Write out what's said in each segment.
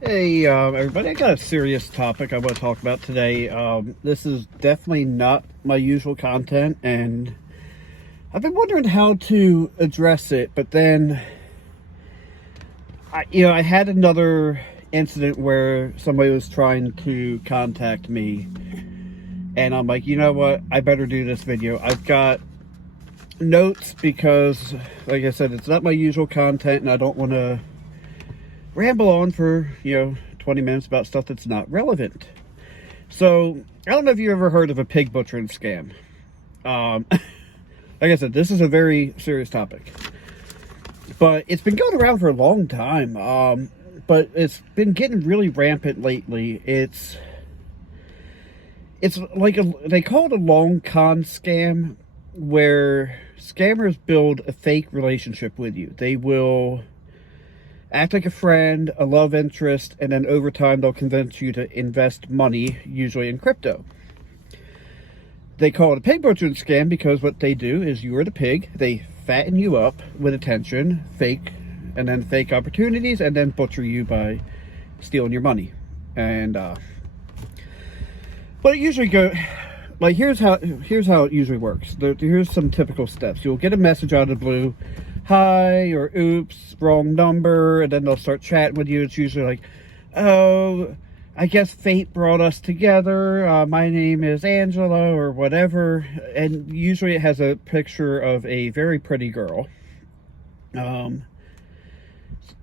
Hey, everybody, I got a serious topic I want to talk about today. This is definitely not my usual content, and I've been wondering how to address it, but then, I had another incident where somebody was trying to contact me, and I'm like, you know what, I better do this video. I've got notes because, like I said, it's not my usual content, and I don't want to ramble on for 20 minutes about stuff that's not relevant. So I don't know if you ever heard of a pig butchering scam. Like I said, this is a very serious topic, but it's been going around for a long time. But it's been getting really rampant lately. It's like they call it a long con scam, where scammers build a fake relationship with you. They will act like a friend, a love interest, and then over time they'll convince you to invest money, usually in crypto. They call it a pig butchering scam because what they do is, you are the pig, they fatten you up with attention, fake opportunities, and then butcher you by stealing your money. And but it usually like, here's how it usually works. Here's some typical steps. You'll get a message out of the blue, hi, or oops, wrong number, and then they'll start chatting with you. It's usually like, oh, I guess fate brought us together, my name is Angela, or whatever. And usually it has a picture of a very pretty girl. And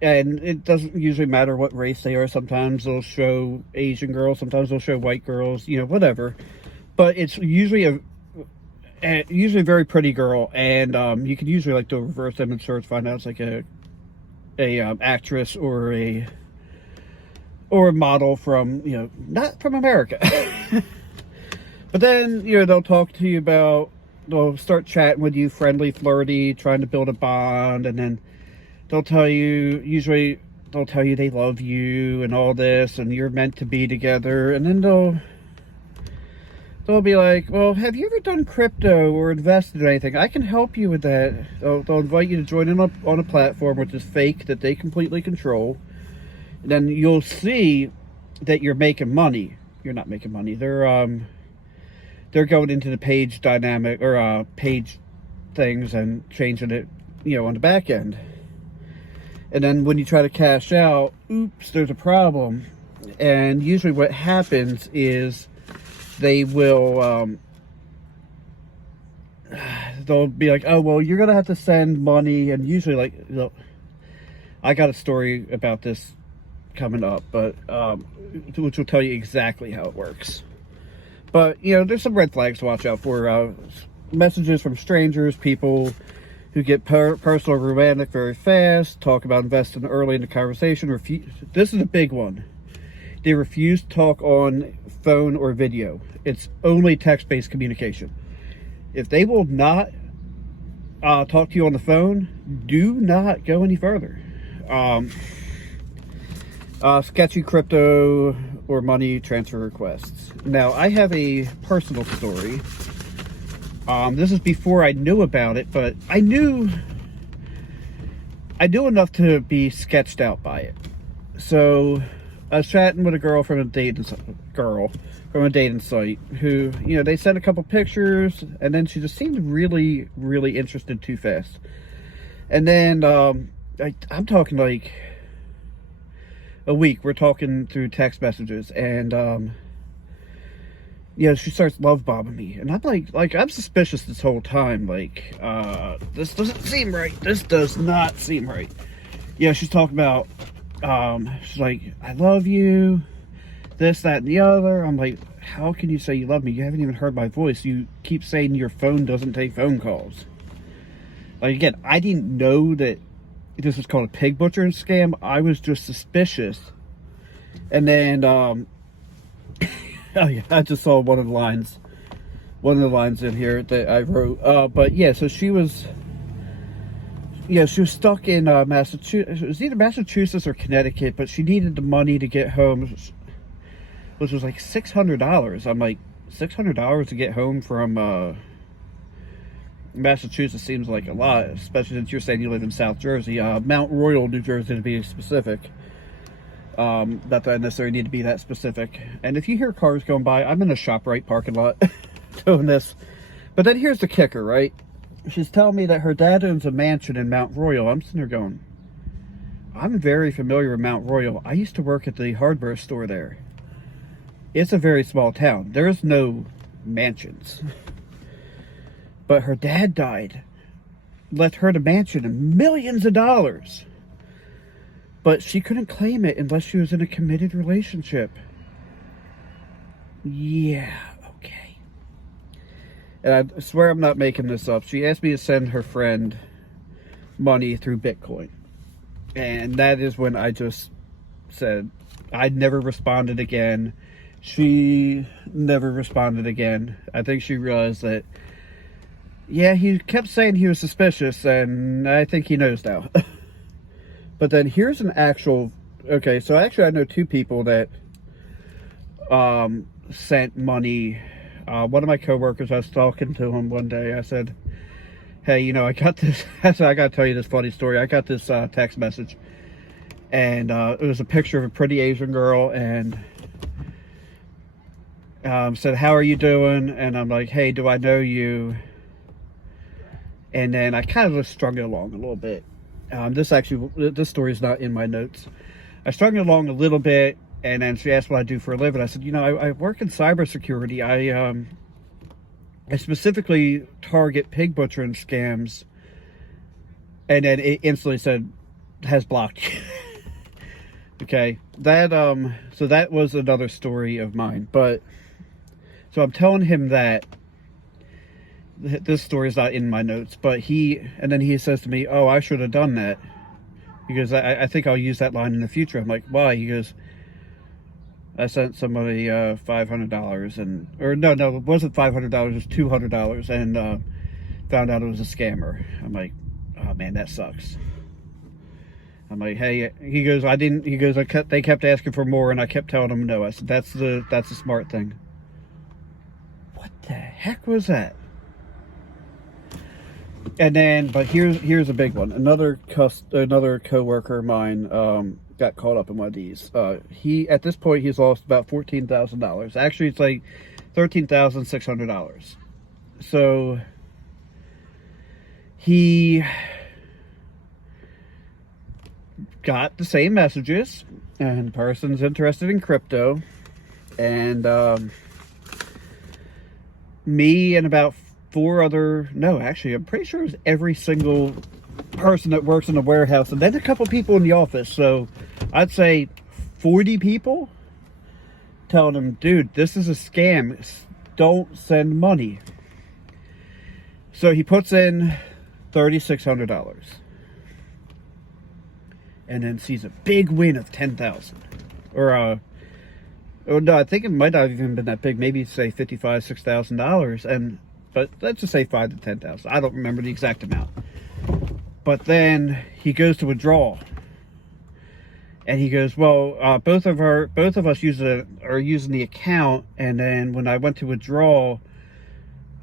it doesn't usually matter what race they are. Sometimes they'll show Asian girls, sometimes they'll show white girls, whatever. But it's usually a very pretty girl, and you can usually do a reverse image search, find out it's like a actress or a model from not from America. But then they'll talk to you they'll start chatting with you, friendly, flirty, trying to build a bond, and then they'll tell you they love you and all this, and you're meant to be together, and then they'll be like, well, have you ever done crypto or invested in anything? I can help you with that. They'll invite you to join in on a platform which is fake, that they completely control. And then you'll see that you're making money. You're not making money. They're going into the page dynamic, or page things, and changing it, on the back end. And then when you try to cash out, oops, there's a problem. And usually what happens is, they will they'll be like, oh, well, you're gonna have to send money. And usually, I got a story about this coming up, but which will tell you exactly how it works. But there's some red flags to watch out for. Messages from strangers, people who get personal, romantic very fast, talk about investing early in the conversation. This is a big one. They refuse to talk on phone or video. It's only text-based communication. If they will not talk to you on the phone, do not go any further. Sketchy crypto or money transfer requests. Now, I have a personal story. This is before I knew about it, but I knew enough to be sketched out by it. So I was chatting with a girl from a dating site who, they sent a couple pictures, and then she just seemed really, really interested too fast. And then I'm talking like a week. We're talking through text messages, and she starts love bombing me, and I'm like I'm suspicious this whole time. This doesn't seem right. This does not seem right. She's talking about. She's like, I love you, this, that, and the other. I'm like, how can you say you love me? You haven't even heard my voice. You keep saying your phone doesn't take phone calls. Like, again, I didn't know that this was called a pig butchering scam. I was just suspicious. And then, oh yeah, I just saw one of the lines in here that I wrote. But yeah, so she was stuck in Massachusetts. It was either Massachusetts or Connecticut, but she needed the money to get home, which was like $600. I'm like, $600 to get home from Massachusetts seems like a lot, especially since you're saying you live in South Jersey, Mount Royal, New Jersey, to be specific. Not that I necessarily need to be that specific. And if you hear cars going by, I'm in a ShopRite parking lot doing this. But then here's the kicker, right? She's telling me that her dad owns a mansion in Mount Royal. I'm sitting there going, I'm very familiar with Mount Royal. I used to work at the hardware store there. It's a very small town. There's no mansions. But her dad died. Left her the mansion and millions of dollars. But she couldn't claim it unless she was in a committed relationship. Yeah, okay. And I swear I'm not making this up. She asked me to send her friend money through Bitcoin. And that is when I just said, I never responded again. She never responded again. I think she realized that, yeah, he kept saying he was suspicious, and I think he knows now. But then here's an actual, okay, so actually I know two people that sent money. One of my coworkers, I was talking to him one day. I said, hey, you know, I got this, I said, I got to tell you this funny story. I got this text message, and it was a picture of a pretty Asian girl, and said, how are you doing? And I'm like, hey, do I know you? And then I kind of just strung it along a little bit. This story is not in my notes. I strung it along a little bit, and then she asked what I do for a living. I said, you know, I work in cybersecurity. I specifically target pig butchering scams. And then it instantly said, has blocked you. Okay, that so that was another story of mine. But so I'm telling him that this story is not in my notes, but and then he says to me, oh, I should have done that, because I think I'll use that line in the future. I'm like, why? He goes, I sent somebody $500, or no, it wasn't $500, it was $200, and found out it was a scammer. I'm like, oh man, that sucks. I'm like, hey, he goes, they kept asking for more, and I kept telling them no. I said, that's the smart thing. What the heck was that? And then, but here's a big one. Another coworker of mine got caught up in one of these. He, at this point, he's lost about $14,000. Actually, it's like $13,600. So he got the same messages, and the person's interested in crypto, and me and about actually, I'm pretty sure it was every single person that works in the warehouse, and then a couple people in the office. So I'd say 40 people telling him, dude, this is a scam. Don't send money. So he puts in $3,600 and then sees a big win of $10,000. Or no, I think it might not have even been that big. Maybe say $55,000, $6,000, but let's just say $5,000 to $10,000. I don't remember the exact amount. But then he goes to withdraw, and he goes, well, both of us are using the account, and then when I went to withdraw,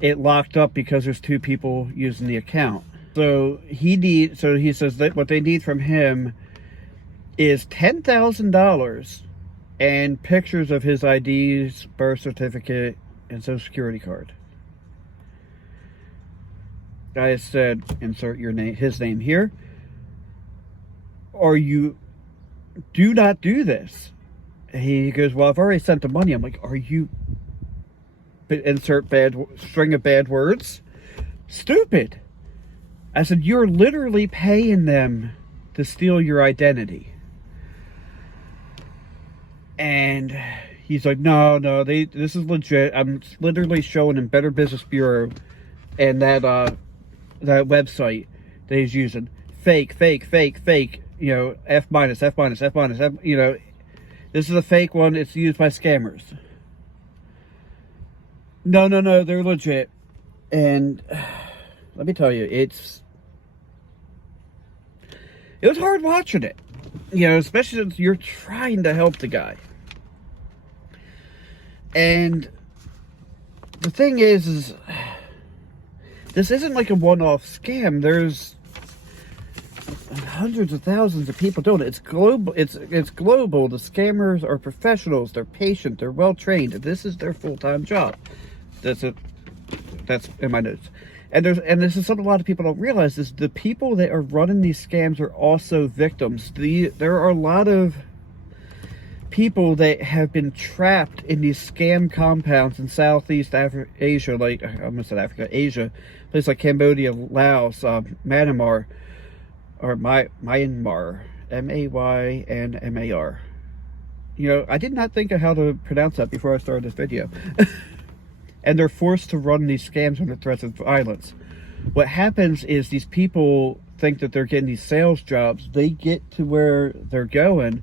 it locked up because there's two people using the account. So he says that what they need from him is $10,000 and pictures of his IDs, birth certificate, and social security card. I said, insert his name here. Or you do not do this. He goes, well, I've already sent the money. I'm like, are you, insert string of bad words? Stupid. I said, you're literally paying them to steal your identity. And he's like, no, this is legit. I'm literally showing in Better Business Bureau and that website that he's using. Fake, you know, F minus, you know, this is a fake one. It's used by scammers. No, they're legit. And let me tell you, it was hard watching it. You know, especially since you're trying to help the guy. And the thing is this isn't like a one-off scam. hundreds of thousands of people doing it. It's global. It's global. The scammers are professionals. They're patient. They're well trained. This is their full-time job. That's it. That's in my notes. And this is something a lot of people don't realize, is the people that are running these scams are also victims. There are a lot of people that have been trapped in these scam compounds in Southeast Asia, like, I almost said Africa, Asia, places like Cambodia, Laos, Myanmar, or Myanmar, Myanmar. You know, I did not think of how to pronounce that before I started this video. And they're forced to run these scams under threats of violence. What happens is these people think that they're getting these sales jobs. They get to where they're going.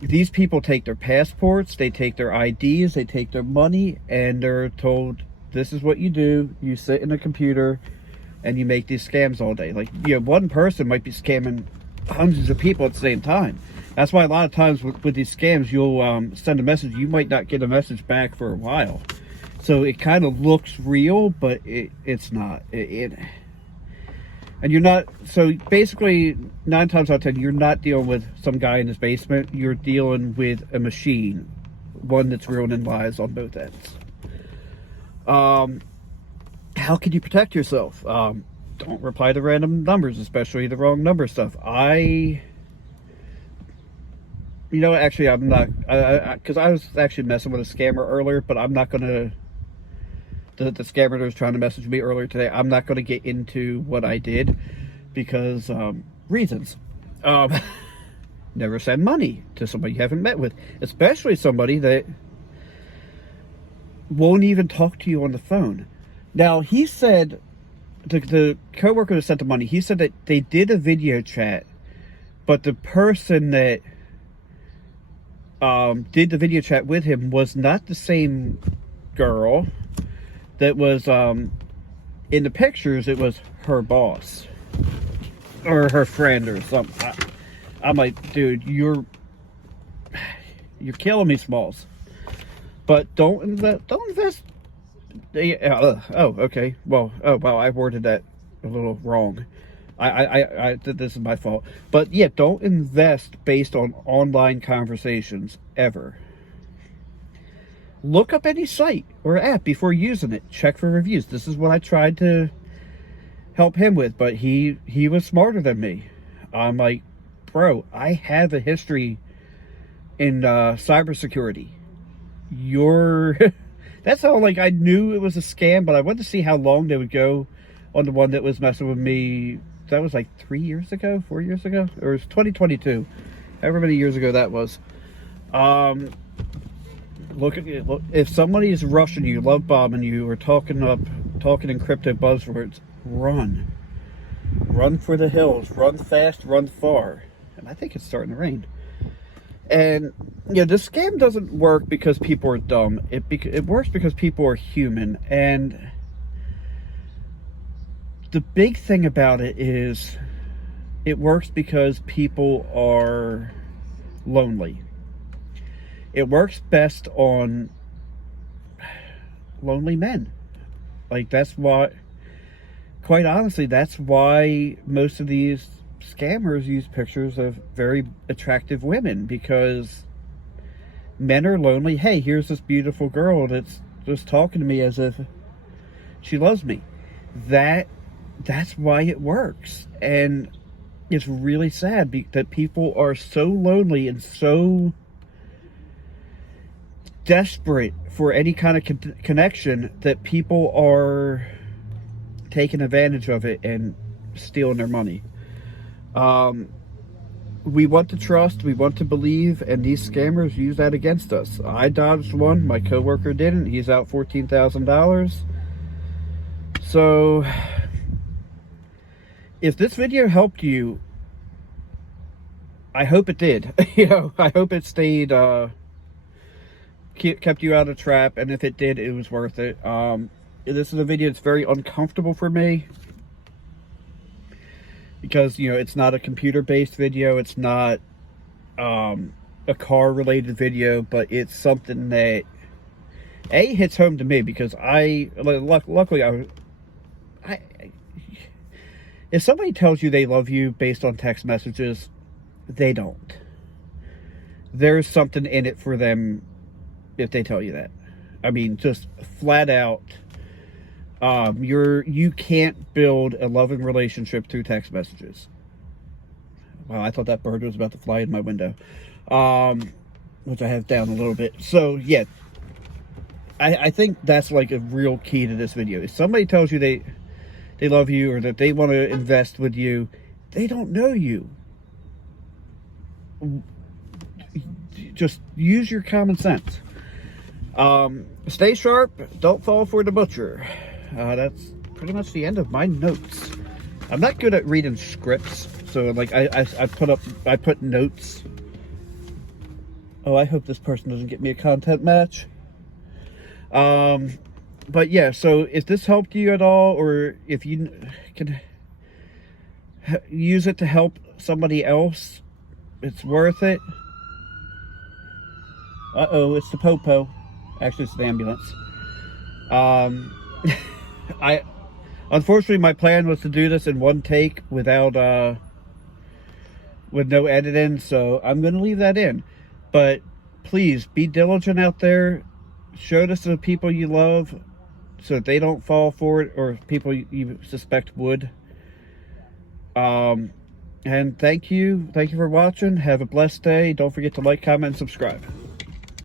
These people take their passports, they take their IDs, they take their money, and they're told, this is what you do. You sit in a computer and you make these scams all day. Like, you know, one person might be scamming hundreds of people at the same time. That's why a lot of times with these scams, you'll send a message, you might not get a message back for a while. So it kind of looks real, but it's not. And you're not, so basically 9 times out of 10, you're not dealing with some guy in his basement. You're dealing with a machine, one that's ruining lives on both ends. How can you protect yourself? Don't reply to random numbers, especially the wrong number stuff. You know, actually, I'm not, because I was actually messing with a scammer earlier, but I'm not going to, the scammer that was trying to message me earlier today, I'm not going to get into what I did because reasons. Never send money to somebody you haven't met with, especially somebody that won't even talk to you on the phone. Now, he said, the coworker that sent the money, he said that they did a video chat, but the person that did the video chat with him was not the same girl that was in the pictures. It was her boss or her friend or something. I'm like, dude, you're killing me, Smalls. But don't invest. Oh, okay. Well, I worded that a little wrong. This is my fault. But yeah, don't invest based on online conversations ever. Look up any site or app before using it. Check for reviews. This is what I tried to help him with, but he was smarter than me. I'm like, bro, I have a history in cybersecurity. That's how, like, I knew it was a scam, but I wanted to see how long they would go on the one that was messing with me. That was like 3 years ago, 4 years ago, or it was 2022. However many years ago that was. Look, if somebody is rushing you, love bombing you, or talking in crypto buzzwords, run for the hills, run fast, run far. And I think it's starting to rain. And yeah, the scam doesn't work because people are dumb. It works because people are human. And the big thing about it is it works because people are lonely. It works best on lonely men. Like, that's why, quite honestly, that's why most of these scammers use pictures of very attractive women, because men are lonely. Hey, here's this beautiful girl that's just talking to me as if she loves me. That's why it works. And it's really sad that people are so lonely and so desperate for any kind of connection that people are taking advantage of it and stealing their money. We want to trust, we want to believe, and these scammers use that against us. I dodged one, my coworker didn't. He's out $14,000. So if this video helped you, I hope it did. I hope it stayed kept you out of trap, and if it did, it was worth it. This is a video that's very uncomfortable for me because, it's not a computer-based video, it's not a car-related video, but it's something that hits home to me because luckily if somebody tells you they love you based on text messages, they don't. There's something in it for them if they tell you that. I mean, just flat out, you can't build a loving relationship through text messages. Wow, I thought that bird was about to fly in my window, which I have down a little bit. So yeah, I think that's like a real key to this video. If somebody tells you they love you or that they want to invest with you, they don't know you. Just use your common sense. Stay sharp. Don't fall for the butcher. That's pretty much the end of my notes. I'm not good at reading scripts, so like I put notes. Oh, I hope this person doesn't get me a content match. But yeah, so if this helped you at all, or if you can use it to help somebody else, it's worth it. Uh-oh, it's the Popo. Actually, it's the ambulance. Unfortunately, my plan was to do this in one take without, with no editing, so I'm going to leave that in. But please, be diligent out there. Show this to the people you love so that they don't fall for it, or people you suspect would. And thank you for watching. Have a blessed day. Don't forget to like, comment, and subscribe.